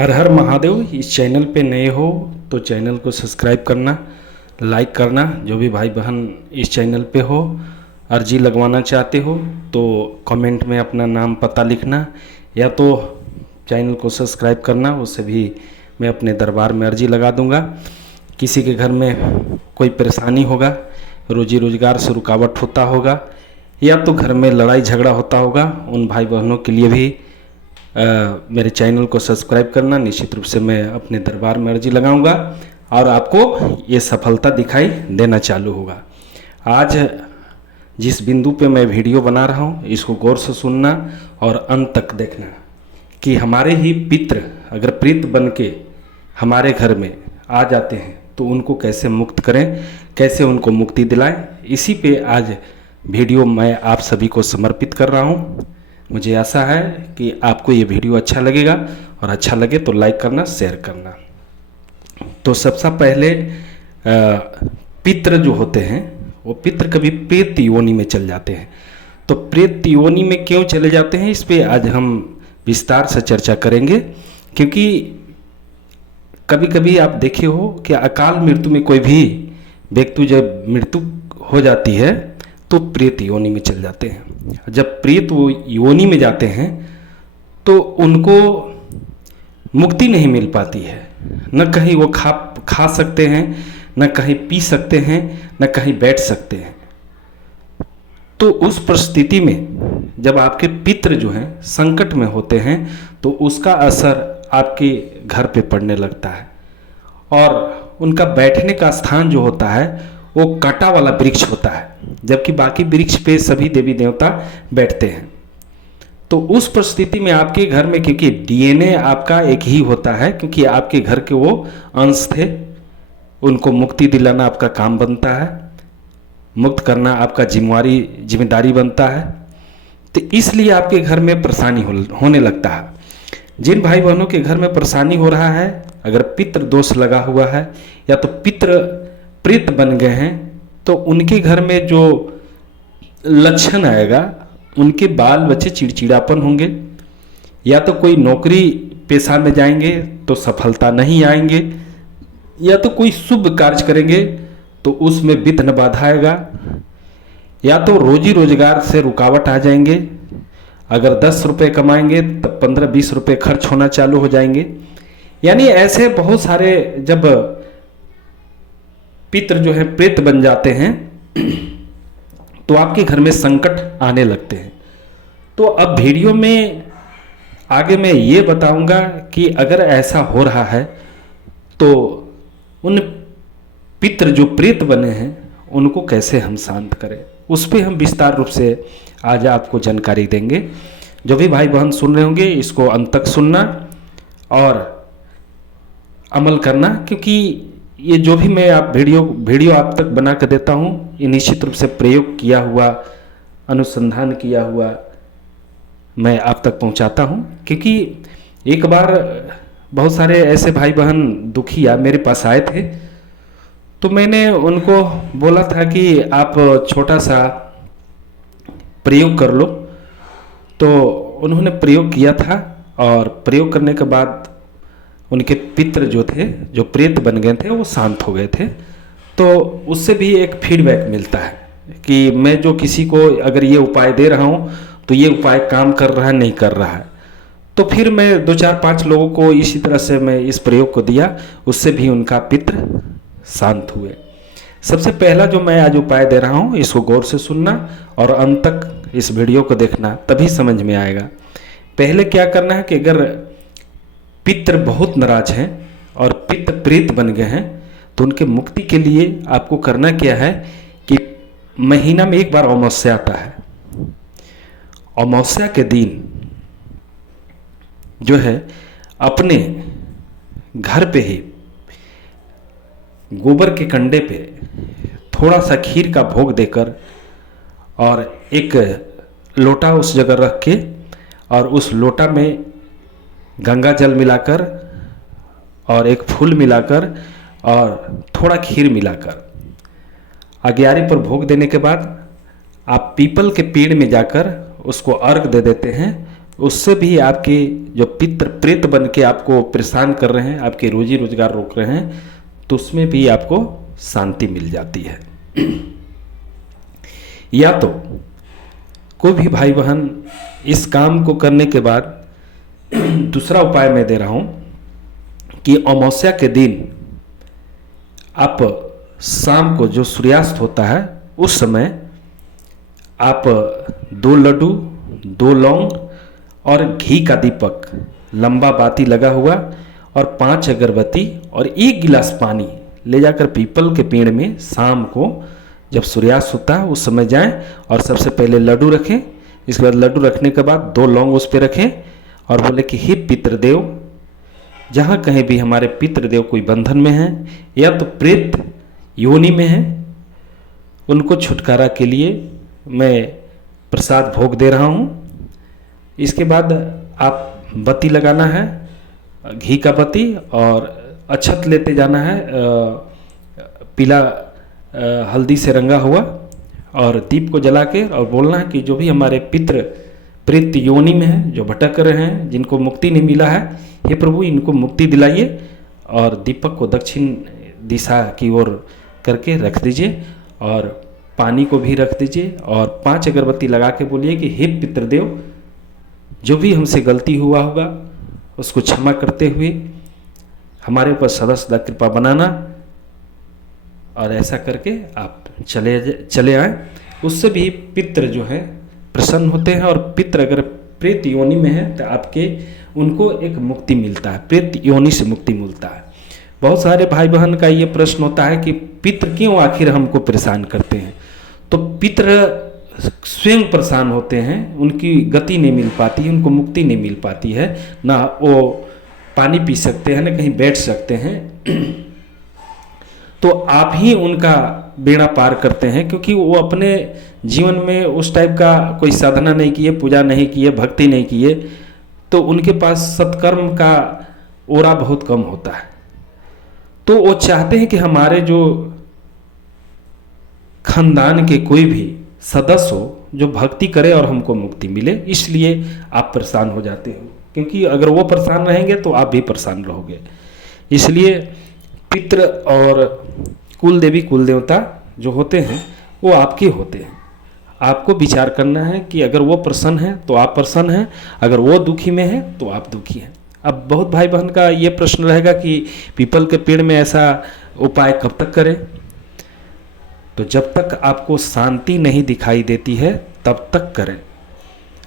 हर हर महादेव। इस चैनल पे नए हो तो चैनल को सब्सक्राइब करना, लाइक करना। जो भी भाई बहन इस चैनल पे हो, अर्जी लगवाना चाहते हो तो कमेंट में अपना नाम पता लिखना, या तो चैनल को सब्सक्राइब करना। उससे भी मैं अपने दरबार में अर्जी लगा दूंगा। किसी के घर में कोई परेशानी होगा, रोजी रोजगार से रुकावट होता होगा, या तो घर में लड़ाई झगड़ा होता होगा, उन भाई बहनों के लिए भी मेरे चैनल को सब्सक्राइब करना। निश्चित रूप से मैं अपने दरबार में अर्जी लगाऊंगा और आपको ये सफलता दिखाई देना चालू होगा। आज जिस बिंदु पे मैं वीडियो बना रहा हूँ, इसको गौर से सुनना और अंत तक देखना कि हमारे ही पितृ अगर प्रेत बन के हमारे घर में आ जाते हैं तो उनको कैसे मुक्त करें, कैसे उनको मुक्ति दिलाएं। इसी पे आज वीडियो मैं आप सभी को समर्पित कर रहा हूँ। मुझे आशा है कि आपको ये वीडियो अच्छा लगेगा, और अच्छा लगे तो लाइक करना, शेयर करना। तो सबसे पहले पितृ जो होते हैं वो पितृ कभी प्रेत योनि में चल जाते हैं। तो प्रेत योनि में क्यों चले जाते हैं, इस पे आज हम विस्तार से चर्चा करेंगे। क्योंकि कभी कभी आप देखे हो कि अकाल मृत्यु में कोई भी व्यक्ति जब मृत्यु हो जाती है तो प्रेत योनि में चल जाते हैं। जब प्रेत वो योनि में जाते हैं तो उनको मुक्ति नहीं मिल पाती है। न कहीं वो खा सकते हैं, न कहीं पी सकते हैं, न कहीं बैठ सकते हैं। तो उस परिस्थिति में जब आपके पितृ जो हैं संकट में होते हैं तो उसका असर आपके घर पे पड़ने लगता है, और उनका बैठने का स्थान जो होता है वो कांटा वाला वृक्ष होता है, जबकि बाकी वृक्ष पे सभी देवी देवता बैठते हैं। तो उस परिस्थिति में आपके घर में, क्योंकि डीएनए आपका एक ही होता है, क्योंकि आपके घर के वो अंश थे, उनको मुक्ति दिलाना आपका काम बनता है, मुक्त करना आपका जिम्मेदारी बनता है। तो इसलिए आपके घर में परेशानी होने लगता है। जिन भाई बहनों के घर में परेशानी हो रहा है, अगर पितृ दोष लगा हुआ है या तो पितृ प्रेत बन गए हैं, तो उनके घर में जो लक्षण आएगा, उनके बाल बच्चे चिड़चिड़ापन होंगे, या तो कोई नौकरी पेशा में जाएंगे तो सफलता नहीं आएंगे, या तो कोई शुभ कार्य करेंगे तो उसमें विघ्न बाधा आएगा, या तो रोजी रोजगार से रुकावट आ जाएंगे। अगर 10 रुपये कमाएंगे तब 15-20 रुपये खर्च होना चालू हो जाएंगे। यानी ऐसे बहुत सारे जब पितृ जो है प्रेत बन जाते हैं तो आपके घर में संकट आने लगते हैं। तो अब वीडियो में आगे मैं ये बताऊंगा कि अगर ऐसा हो रहा है तो उन पितृ जो प्रेत बने हैं उनको कैसे हम शांत करें, उस पर हम विस्तार रूप से आज आपको जानकारी देंगे। जो भी भाई बहन सुन रहे होंगे इसको अंत तक सुनना और अमल करना, क्योंकि ये जो भी मैं आप वीडियो आप तक बना कर देता हूँ, ये निश्चित रूप से प्रयोग किया हुआ, अनुसंधान किया हुआ मैं आप तक पहुँचाता हूँ। क्योंकि एक बार बहुत सारे ऐसे भाई बहन दुखिया मेरे पास आए थे, तो मैंने उनको बोला था कि आप छोटा सा प्रयोग कर लो। तो उन्होंने प्रयोग किया था, और प्रयोग करने के बाद उनके पितृ जो थे, जो प्रेत बन गए थे, वो शांत हो गए थे। तो उससे भी एक फीडबैक मिलता है कि मैं जो किसी को अगर ये उपाय दे रहा हूँ तो ये उपाय काम कर रहा है नहीं कर रहा है। तो फिर मैं 2-4-5 लोगों को इसी तरह से मैं इस प्रयोग को दिया, उससे भी उनका पितृ शांत हुए। सबसे पहला जो मैं आज उपाय दे रहा हूँ, इसको गौर से सुनना और अंत तक इस वीडियो को देखना, तभी समझ में आएगा। पहले क्या करना है कि अगर पितृ बहुत नाराज हैं और पितृ प्रेत बन गए हैं तो उनके मुक्ति के लिए आपको करना क्या है कि महीना में एक बार अमावस्या आता है। अमावस्या के दिन जो है अपने घर पे ही गोबर के कंडे पे थोड़ा सा खीर का भोग देकर और एक लोटा उस जगह रख के, और उस लोटा में गंगा जल मिलाकर और एक फूल मिलाकर और थोड़ा खीर मिलाकर अग्यारी पर भोग देने के बाद आप पीपल के पेड़ में जाकर उसको अर्घ दे देते हैं। उससे भी आपके जो पितृ प्रेत बन के आपको परेशान कर रहे हैं, आपके रोजी रोजगार रोक रहे हैं, तो उसमें भी आपको शांति मिल जाती है। या तो कोई भी भाई बहन इस काम को करने के बाद दूसरा उपाय मैं दे रहा हूं कि अमावस्या के दिन आप शाम को जो सूर्यास्त होता है उस समय आप 2 लड्डू, 2 लौंग और घी का दीपक लंबा बाती लगा हुआ और 5 अगरबत्ती और 1 गिलास पानी ले जाकर पीपल के पेड़ में शाम को जब सूर्यास्त होता है उस समय जाएं और सबसे पहले लड्डू रखें। इसके बाद लड्डू रखने के बाद 2 लौंग उस पर रखें और बोले कि हे पितृदेव, जहाँ कहीं भी हमारे पितृदेव कोई बंधन में हैं या तो प्रेत योनि में हैं, उनको छुटकारा के लिए मैं प्रसाद भोग दे रहा हूँ। इसके बाद आप बत्ती लगाना है, घी का बत्ती, और अक्षत लेते जाना है पीला हल्दी से रंगा हुआ, और दीप को जला के और बोलना है कि जो भी हमारे पितृ प्रेत योनि में हैं, जो भटक रहे हैं, जिनको मुक्ति नहीं मिला है, हे प्रभु इनको मुक्ति दिलाइए। और दीपक को दक्षिण दिशा की ओर करके रख दीजिए और पानी को भी रख दीजिए और 5 अगरबत्ती लगा के बोलिए कि हे पितृदेव, जो भी हमसे गलती हुआ होगा उसको क्षमा करते हुए हमारे ऊपर सदा सदा कृपा बनाना। और ऐसा करके आप चले आए। उससे भी पितृ जो है प्रसन्न होते हैं, और पितृ अगर प्रेत योनि में है तो आपके उनको एक मुक्ति मिलता है, प्रेत योनि से मुक्ति मिलता है। बहुत सारे भाई बहन का ये प्रश्न होता है कि पितृ क्यों आखिर हमको परेशान करते हैं। तो पितृ स्वयं परेशान होते हैं, उनकी गति नहीं मिल पाती है, उनको मुक्ति नहीं मिल पाती है, ना वो पानी पी सकते हैं, ना कहीं बैठ सकते हैं। तो आप ही उनका बेड़ा पार करते हैं, क्योंकि वो अपने जीवन में उस टाइप का कोई साधना नहीं किए, पूजा नहीं किए, भक्ति नहीं किए, तो उनके पास सत्कर्म का ओरा बहुत कम होता है। तो वो चाहते हैं कि हमारे जो खानदान के कोई भी सदस्य हो जो भक्ति करे और हमको मुक्ति मिले, इसलिए आप परेशान हो जाते हो, क्योंकि अगर वो परेशान रहेंगे तो आप भी परेशान रहोगे। इसलिए पितृ और कुल देवी कुल देवता जो होते हैं वो आपके होते हैं। आपको विचार करना है कि अगर वो प्रसन्न है तो आप प्रसन्न हैं, अगर वो दुखी में है तो आप दुखी हैं। अब बहुत भाई बहन का ये प्रश्न रहेगा कि पीपल के पेड़ में ऐसा उपाय कब तक करें। तो जब तक आपको शांति नहीं दिखाई देती है तब तक करें।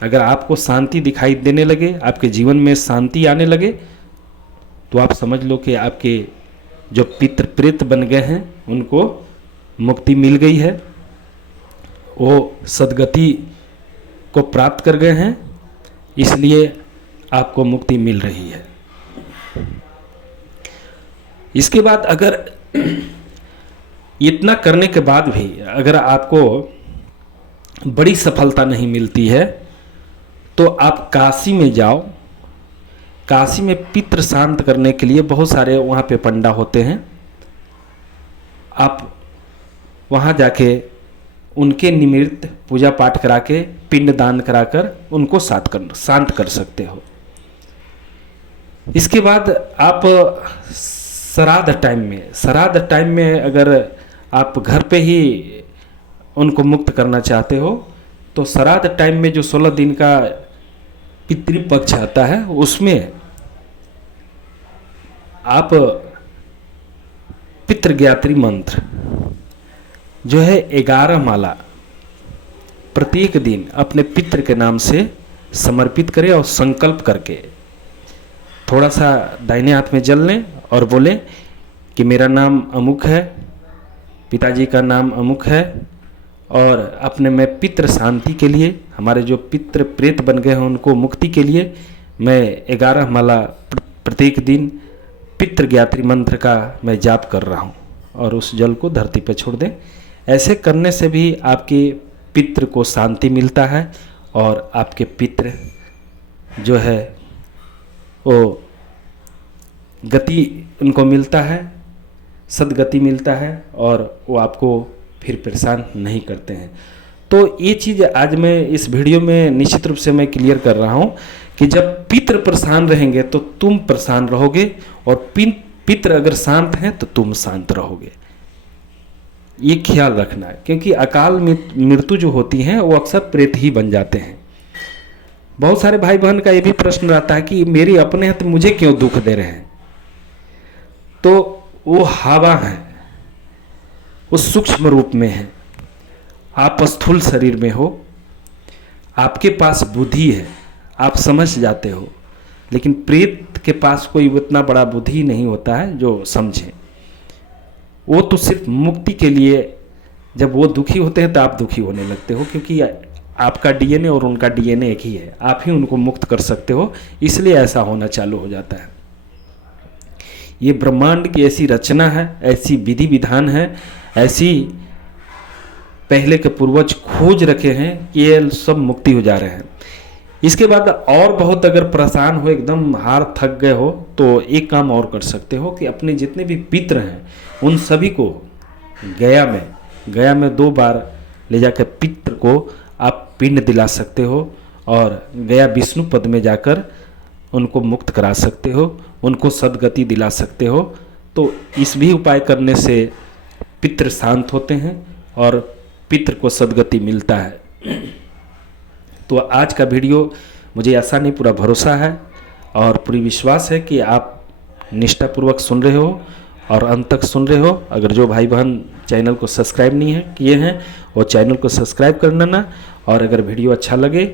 अगर आपको शांति दिखाई देने लगे, आपके जीवन में शांति आने लगे, तो आप समझ लो कि आपके जो पितृ प्रेत बन गए हैं उनको मुक्ति मिल गई है, वो सदगति को प्राप्त कर गए हैं, इसलिए आपको मुक्ति मिल रही है। इसके बाद अगर इतना करने के बाद भी अगर आपको बड़ी सफलता नहीं मिलती है तो आप काशी में जाओ। काशी में पितृ शांत करने के लिए बहुत सारे वहाँ पे पंडा होते हैं। आप वहाँ जाके उनके निमित्त पूजा पाठ करा के पिंड दान कराकर उनको शांत कर सकते हो। इसके बाद आप श्राद्ध टाइम में अगर आप घर पे ही उनको मुक्त करना चाहते हो तो श्राद्ध टाइम में जो 16 दिन का पितृपक्ष आता है उसमें आप पितृज्ञात्री मंत्र जो है 11 माला प्रत्येक दिन अपने पितृ के नाम से समर्पित करें और संकल्प करके थोड़ा सा दाहिने हाथ में जल लें और बोलें कि मेरा नाम अमुक है, पिताजी का नाम अमुक है, और अपने में पितृ शांति के लिए, हमारे जो पितृ प्रेत बन गए हैं उनको मुक्ति के लिए मैं 11 माला प्रत्येक दिन पितृज्ञात्री मंत्र का मैं जाप कर रहा हूँ, और उस जल को धरती पर छोड़ दें। ऐसे करने से भी आपके पितृ को शांति मिलता है और आपके पितृ जो है वो गति उनको मिलता है, सदगति मिलता है, और वो आपको फिर परेशान नहीं करते हैं। तो ये चीज़ आज मैं इस वीडियो में निश्चित रूप से मैं क्लियर कर रहा हूँ कि जब पितृ परेशान रहेंगे तो तुम परेशान रहोगे, और पितृ अगर शांत हैं तो तुम शांत रहोगे। ये ख्याल रखना है, क्योंकि अकाल मृत्यु जो होती है वो अक्सर प्रेत ही बन जाते हैं। बहुत सारे भाई बहन का ये भी प्रश्न रहता है कि मेरे अपने हैं तो मुझे क्यों दुख दे रहे हैं। तो वो हवा है, वो सूक्ष्म रूप में है। आप स्थूल शरीर में हो, आपके पास बुद्धि है, आप समझ जाते हो, लेकिन प्रेत के पास कोई उतना बड़ा बुद्धि नहीं होता है जो समझे। वो तो सिर्फ मुक्ति के लिए, जब वो दुखी होते हैं तो आप दुखी होने लगते हो, क्योंकि आपका डीएनए और उनका डीएनए एक ही है। आप ही उनको मुक्त कर सकते हो, इसलिए ऐसा होना चालू हो जाता है। ये ब्रह्मांड की ऐसी रचना है, ऐसी विधि विधान है, ऐसी पहले के पूर्वज खोज रखे हैं कि ये सब मुक्ति हो जा रहे हैं। इसके बाद और बहुत अगर परेशान हो, एकदम हार थक गए हो, तो एक काम और कर सकते हो कि अपने जितने भी पितृ हैं उन सभी को गया में 2 बार ले जाकर पितृ को आप पिंड दिला सकते हो, और गया विष्णु पद में जाकर उनको मुक्त करा सकते हो, उनको सद्गति दिला सकते हो। तो इस भी उपाय करने से पितृ शांत होते हैं और पितृ को सद्गति मिलता है। तो आज का वीडियो मुझे ऐसा नहीं, पूरा भरोसा है और पूरी विश्वास है कि आप निष्ठापूर्वक सुन रहे हो और अंत तक सुन रहे हो। अगर जो भाई बहन चैनल को सब्सक्राइब नहीं है किए हैं वो चैनल को सब्सक्राइब कर लेना, और अगर वीडियो अच्छा लगे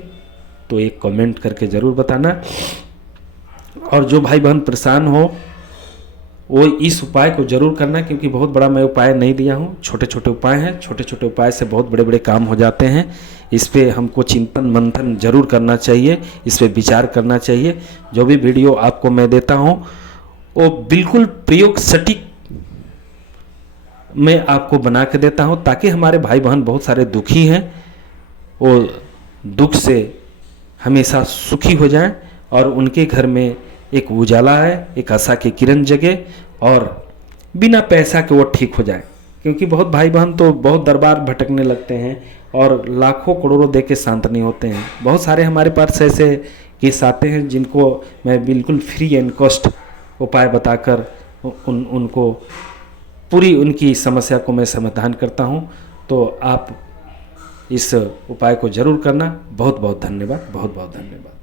तो एक कमेंट करके ज़रूर बताना। और जो भाई बहन परेशान हो वो इस उपाय को जरूर करना, क्योंकि बहुत बड़ा मैं उपाय नहीं दिया हूँ, छोटे छोटे उपाय हैं। छोटे छोटे उपाय से बहुत बड़े बड़े काम हो जाते हैं। इस पे हमको चिंतन मंथन जरूर करना चाहिए, इस पे विचार करना चाहिए। जो भी वीडियो आपको मैं देता हूँ वो बिल्कुल प्रयोग सटीक मैं आपको बना के देता हूँ, ताकि हमारे भाई बहन बहुत सारे दुखी हैं वो दुख से हमेशा सुखी हो जाएं, और उनके घर में एक उजाला है, एक आशा की किरण जगे, और बिना पैसा के वो ठीक हो जाए। क्योंकि बहुत भाई बहन तो बहुत दरबार भटकने लगते हैं और लाखों करोड़ों दे के शांत नहीं होते हैं। बहुत सारे हमारे पास ऐसे केस आते हैं जिनको मैं बिल्कुल फ्री एंड कॉस्ट उपाय बताकर उनको पूरी उनकी समस्या को मैं समाधान करता हूँ। तो आप इस उपाय को जरूर करना। बहुत बहुत धन्यवाद, बहुत बहुत धन्यवाद।